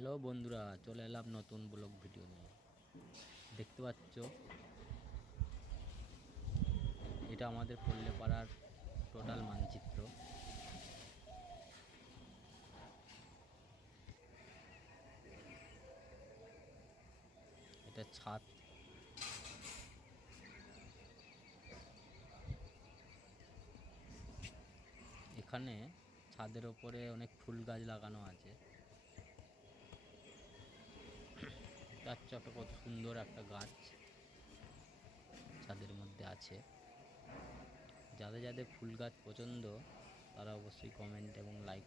Hello বন্ধুরা, চলে এলাম নতুন ব্লগ ভিডিও নিয়ে। দেখতে পাচ্ছ, এটা আমাদের পল্লেপাড়ার টোটাল মানচিত্র। এটা ছাদ। এখানে ছাদের ওপরে অনেক ফুল গাছ লাগানো আছে। তার একটা কত সুন্দর একটা গাছ ছাদের মধ্যে আছে। যাদের যাদের ফুল গাছ পছন্দ তারা অবশ্যই কমেন্ট এবং লাইক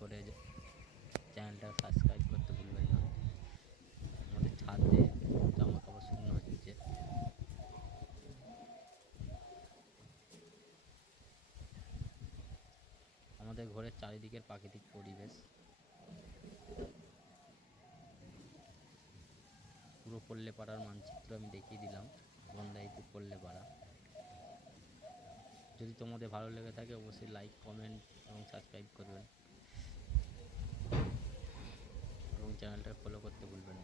করে চ্যানেলটা সাবস্ক্রাইব করতে ভুলবেন না। আমাদের ছাদে জামা কাপড় শুকনো হচ্ছে। আমাদের ঘরের চারিদিকের প্রাকৃতিক পরিবেশ পুরো পল্লেপাড়ার মানচিত্র আমি দেখিয়ে দিলাম। বন্দাইপুর পল্লেপাড়া। যদি তোমাদের ভালো লেগে থাকে অবশ্যই লাইক, কমেন্ট এবং সাবস্ক্রাইব করবেন এবং চ্যানেলটা ফলো করতে ভুলবেন না।